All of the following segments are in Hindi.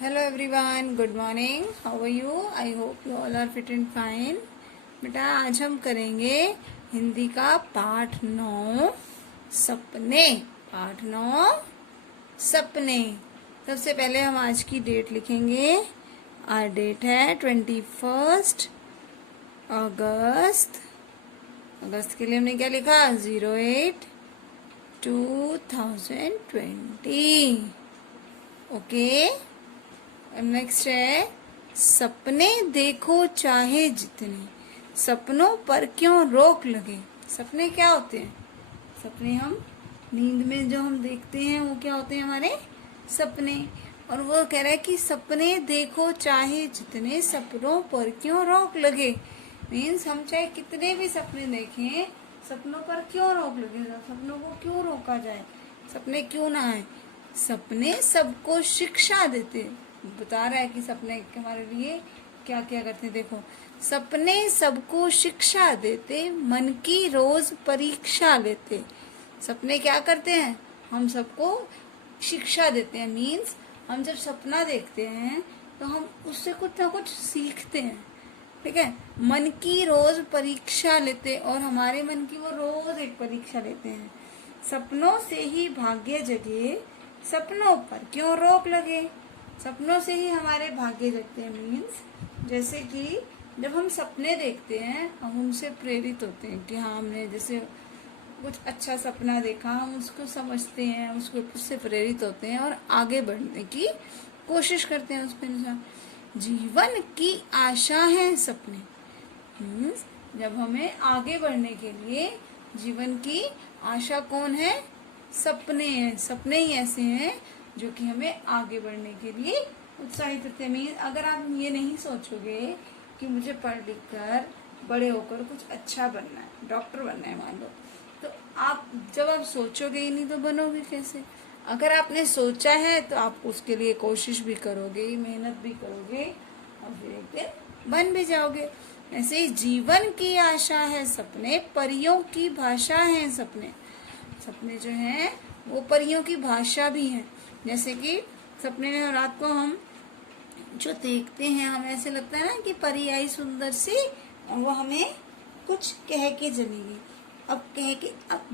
Hello everyone, good morning. How are you? I hope you all are fit and fine. बेटा आज हम करेंगे हिंदी का पाठ 9 सपने। पाठ 9 सपने। सबसे पहले हम आज की डेट लिखेंगे। आज डेट है 21 अगस्त। अगस्त के लिए हमने क्या लिखा? 08/2020। ओके। नेक्स्ट है सपने देखो चाहे जितने, सपनों पर क्यों रोक लगे। सपने क्या होते हैं? सपने हम नींद में जो हम देखते हैं वो क्या होते हैं? हमारे सपने। और वो कह रहा है कि सपने देखो चाहे जितने, सपनों पर क्यों रोक लगे। मीन्स हम चाहे कितने भी सपने देखें, सपनों पर क्यों रोक लगे, सपनों को क्यों रोका जाए, सपने क्यों ना आए। सपने सबको शिक्षा देते, बता रहा है कि सपने हमारे लिए क्या क्या करते हैं। देखो, सपने सबको शिक्षा देते, मन की रोज परीक्षा लेते। सपने क्या करते हैं? हम सबको शिक्षा देते हैं। मीन्स हम जब सपना देखते हैं तो हम उससे कुछ ना कुछ सीखते हैं। ठीक है। मन की रोज परीक्षा लेते, और हमारे मन की वो रोज एक परीक्षा लेते हैं। सपनों से ही भाग्य जगे, सपनों पर क्यों रोक लगे। सपनों से ही हमारे भाग्य जगते हैं। मीन्स जैसे कि जब हम सपने देखते हैं हम उनसे प्रेरित होते हैं कि हाँ हमने जैसे कुछ अच्छा सपना देखा, हम उसको समझते हैं, उससे प्रेरित होते हैं और आगे बढ़ने की कोशिश करते हैं उस पर अनुसार। जीवन की आशा है सपने। मीन्स जब हमें आगे बढ़ने के लिए जीवन की आशा कौन है? सपने हैं। सपने ही ऐसे हैं जो कि हमें आगे बढ़ने के लिए उत्साहित करते हैं। मीन्स अगर आप ये नहीं सोचोगे कि मुझे पढ़ लिख कर बड़े होकर कुछ अच्छा बनना है, डॉक्टर बनना है मान लो, तो आप जब आप सोचोगे ही नहीं तो बनोगे कैसे। अगर आपने सोचा है तो आप उसके लिए कोशिश भी करोगे, मेहनत भी करोगे और फिर एक दिन बन भी जाओगे। ऐसे ही जीवन की आशा है सपने, परियों की भाषा है सपने। सपने जो हैं वो परियों की भाषा भी हैं। जैसे कि सपने में रात को हम जो देखते हैं हमें ऐसे लगता है ना कि परी आई सुंदर सी और वो हमें कुछ कह के चलेगी। अब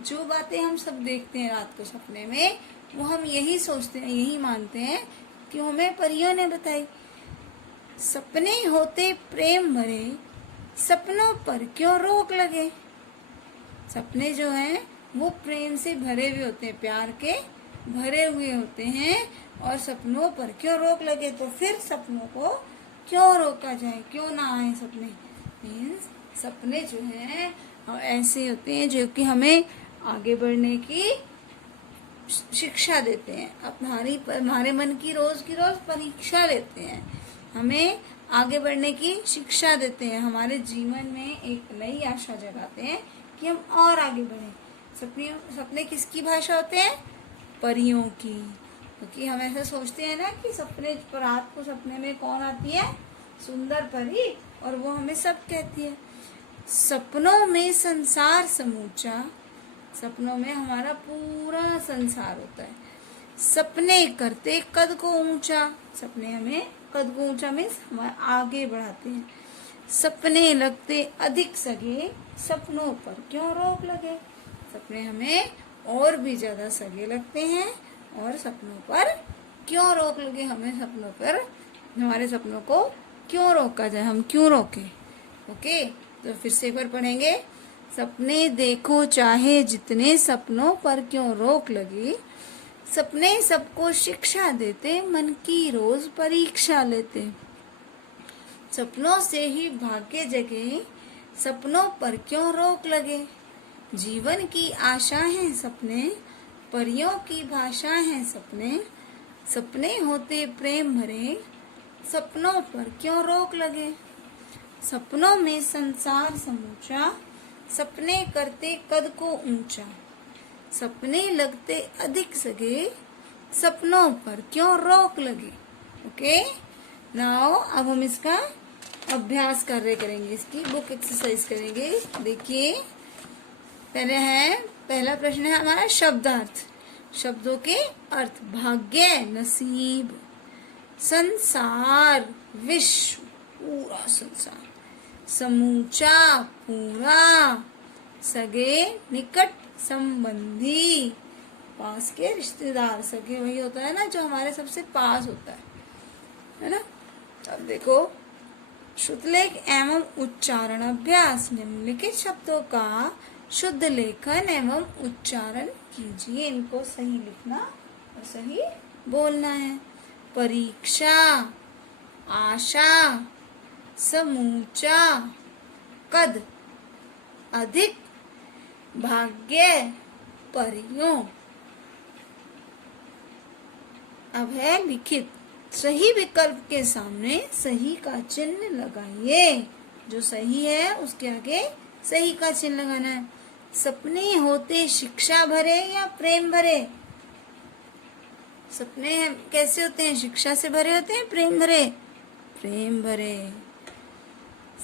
जो बातें हम सब देखते हैं रात को सपने में, वो हम यही सोचते हैं, यही मानते हैं कि हमें परियों ने बताई। सपने होते प्रेम भरे, सपनों पर क्यों रोक लगे। सपने जो हैं वो प्रेम से भरे हुए होते हैं, प्यार के भरे हुए होते हैं, और सपनों पर क्यों रोक लगे। तो फिर सपनों को क्यों रोका जाए, क्यों ना आए सपने। मीन्स सपने जो हैं ऐसे होते हैं जो कि हमें आगे बढ़ने की शिक्षा देते हैं। हमारे मन की रोज परीक्षा लेते हैं, हमें आगे बढ़ने की शिक्षा देते हैं, हमारे जीवन में एक नई आशा जगाते हैं कि हम और आगे बढ़ें। सपने किसकी भाषा होते हैं? परियों की। क्योंकि हम ऐसा सोचते हैं ना कि सपने रात को सपने में कौन आती है? सुंदर परी, और वो हमें सब कहती है। सपनों में संसार समूचा, सपनों में हमारा पूरा संसार होता है। सपने करते कद को ऊंचा, सपने हमें कद को ऊंचा मीन्स हमारे आगे बढ़ाते हैं। सपने लगते अधिक सगे, सपनों पर क्यों रोक लगे। सपने हमें और भी ज्यादा सगे लगते हैं, और सपनों पर क्यों रोक लगे। हमें सपनों पर, हमारे सपनों को क्यों रोका जाए, हम क्यों रोके। ओके, तो फिर से एक बार पढ़ेंगे। सपने देखो चाहे जितने, सपनों पर क्यों रोक लगे। सपने सबको शिक्षा देते, मन की रोज परीक्षा लेते। सपनों से ही भाग्य जगे, सपनों पर क्यों रोक लगे। जीवन की आशा है सपने, परियों की भाषा है सपने। सपने होते प्रेम भरे, सपनों पर क्यों रोक लगे। सपनों में संसार समूचा, सपने करते कद को ऊंचा। सपने लगते अधिक सगे, सपनों पर क्यों रोक लगे। ओके, नाउ अब हम इसका अभ्यास कार्य करेंगे, इसकी बुक एक्सरसाइज करेंगे। देखिए, पहला प्रश्न है हमारा शब्दार्थ। शब्दों के अर्थ। भाग्य, नसीब। संसार, विश्व, पूरा संसार। समूचा, पूरा। सगे, निकट संबंधी, पास के रिश्तेदार। सगे वही होता है ना जो हमारे सबसे पास होता है ना। अब देखो, शुद्धलेख एवं उच्चारण अभ्यास। निम्नलिखित शब्दों का शुद्ध लेखन एवं उच्चारण कीजिए। इनको सही लिखना और सही बोलना है। परीक्षा, आशा, समूचा, कद, अधिक, भाग्य, परियों। अब है लिखित। सही विकल्प के सामने सही का चिन्ह लगाइए। जो सही है उसके आगे सही का चिन्ह लगाना है। सपने होते शिक्षा भरे या प्रेम भरे? सपने कैसे होते हैं? शिक्षा से भरे होते हैं, प्रेम भरे? प्रेम भरे।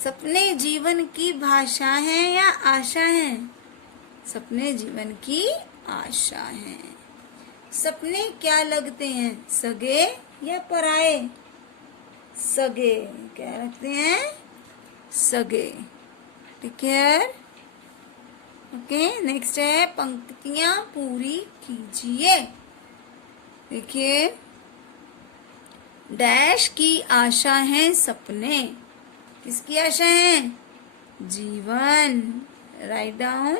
सपने जीवन की भाषा है या आशा है? सपने जीवन की आशा है। सपने क्या लगते हैं, सगे या पराए? सगे। क्या लगते हैं? सगे। ठीक है। ओके, नेक्स्ट है पंक्तियां पूरी कीजिए। देखिए, डैश की आशा है सपने। किसकी आशा है? जीवन। राइट डाउन,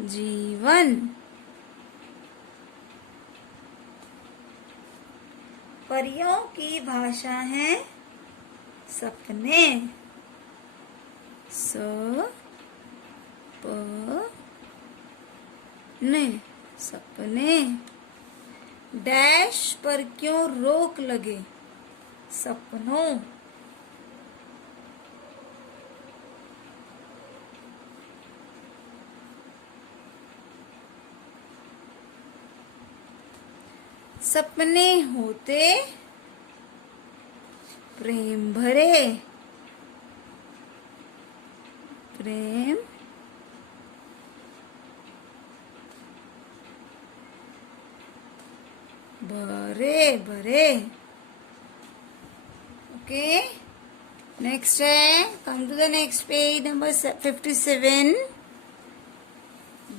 जीवन। परियों की भाषा है सपने। स प ने, सपने। डैश पर क्यों रोक लगे? सपनों। सपने होते प्रेम भरे। प्रेम भरे भरे। ओके, नेक्स्ट है, come to the next page, number 57।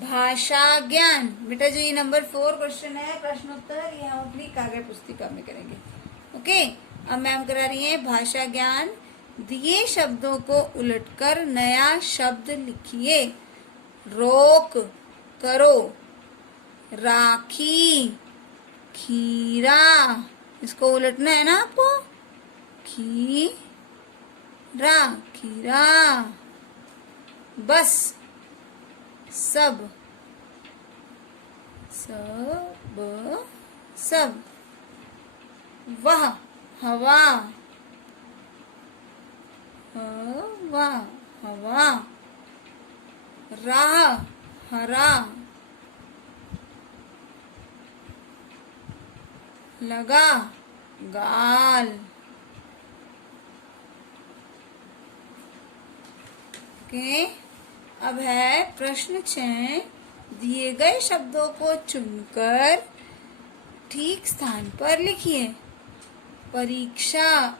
भाषा ज्ञान। बेटा जो ये नंबर 4 क्वेश्चन है प्रश्नोत्तर, ये हम अपनी कार्य पुस्तिका में करेंगे। ओके, अब मैम करा रही है भाषा ज्ञान। दिए शब्दों को उलटकर नया शब्द लिखिए। रोक, करो, राखी, खीरा। इसको उलटना है ना आपको। खीरा, खीरा। बस, सब, सब, सब। वह, हवा, हवा, हवा। राह, हरा। लगा, गाल। ओके, अब है प्रश्न 6। दिए गए शब्दों को चुनकर ठीक स्थान पर लिखिए। परीक्षा,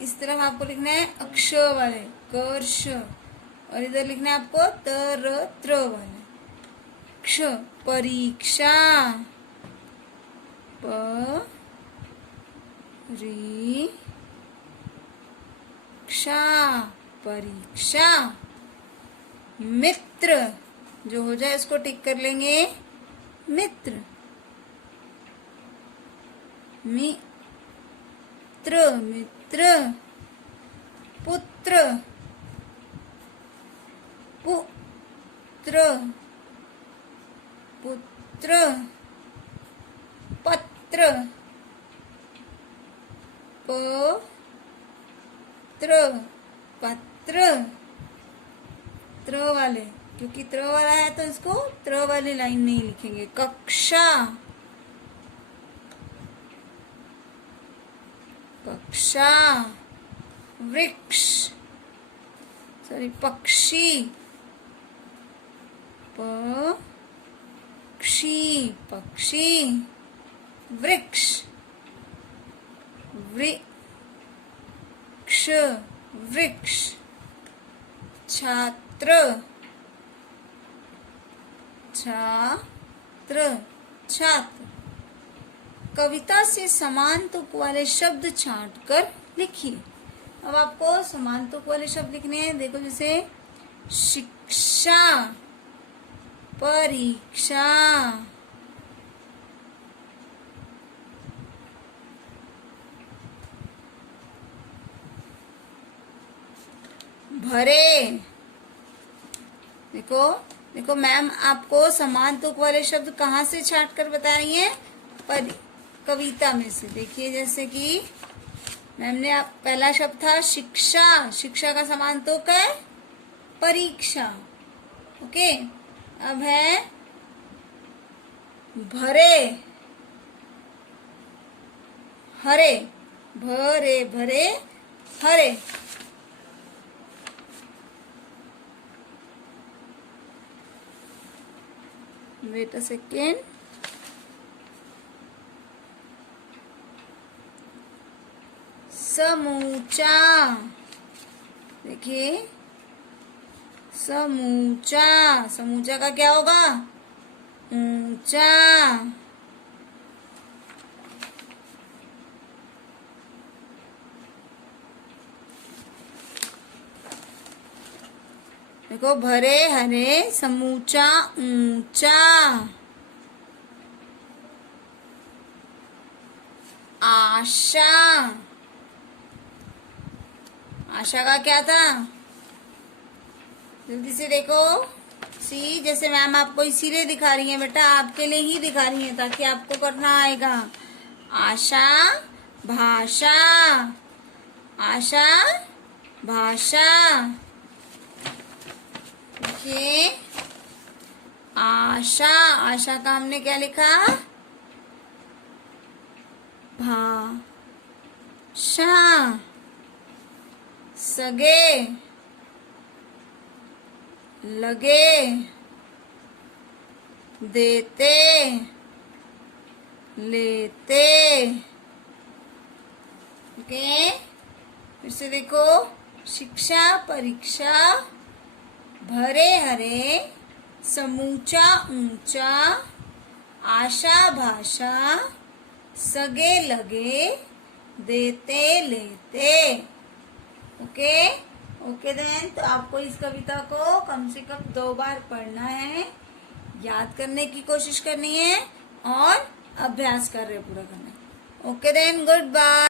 इस तरफ आपको लिखना है अक्ष वाले, कर्ष, और इधर लिखना है आपको तर त्र वाले क्ष। परीक्षा, प री क्षा, परीक्षा। मित्र, जो हो जाए उसको टिक कर लेंगे। मित्र, मित्र, मित्र। पुत्र, पुत्र, पुत्र। पत्र, पत्र, पत्र। त्र वाले, क्योंकि त्र वाला है तो इसको त्र वाली लाइन नहीं लिखेंगे। कक्षा, कक्षा। वृक्ष, सॉरी, पक्षी, पक्षी, पक्षी। वृक्ष, वृक्ष वृक्ष, छात्र छात्र छात्र। कविता से समान तुक वाले शब्द छांटकर लिखिए। अब आपको समान तुक वाले शब्द लिखने हैं। देखो, जैसे शिक्षा, परीक्षा, भरे। देखो देखो, मैम आपको समान तुक वाले शब्द कहाँ से छांट कर बता रही हैं? कविता में से। देखिए, जैसे कि मैम ने पहला शब्द था शिक्षा, शिक्षा का समान तुक है परीक्षा। ओके, अब है भरे, हरे, भरे भरे हरे। Wait a second. समूचा, देखिए समूचा, समूचा का क्या होगा? ऊंचा। देखो, भरे हरे, समूचा ऊंचा। आशा, आशा का क्या था? जल्दी से देखो। सी, जैसे मैम आपको इसीलिए दिखा रही है बेटा, आपके लिए ही दिखा रही है ताकि आपको करना आएगा। आशा भाषा, आशा भाषा। देखिए, आशा, आशा का हमने क्या लिखा? भाषा। सगे, लगे, देते, लेते। ओके, फिर से देखो, शिक्षा, परीक्षा, भरे हरे, समूचा ऊंचा, आशा भाषा, सगे लगे, देते लेते। ओके ओके देन, तो आपको इस कविता को कम से कम 2 बार पढ़ना है, याद करने की कोशिश करनी है और अभ्यास कर रहे पूरा करना है। Okay then, good bye.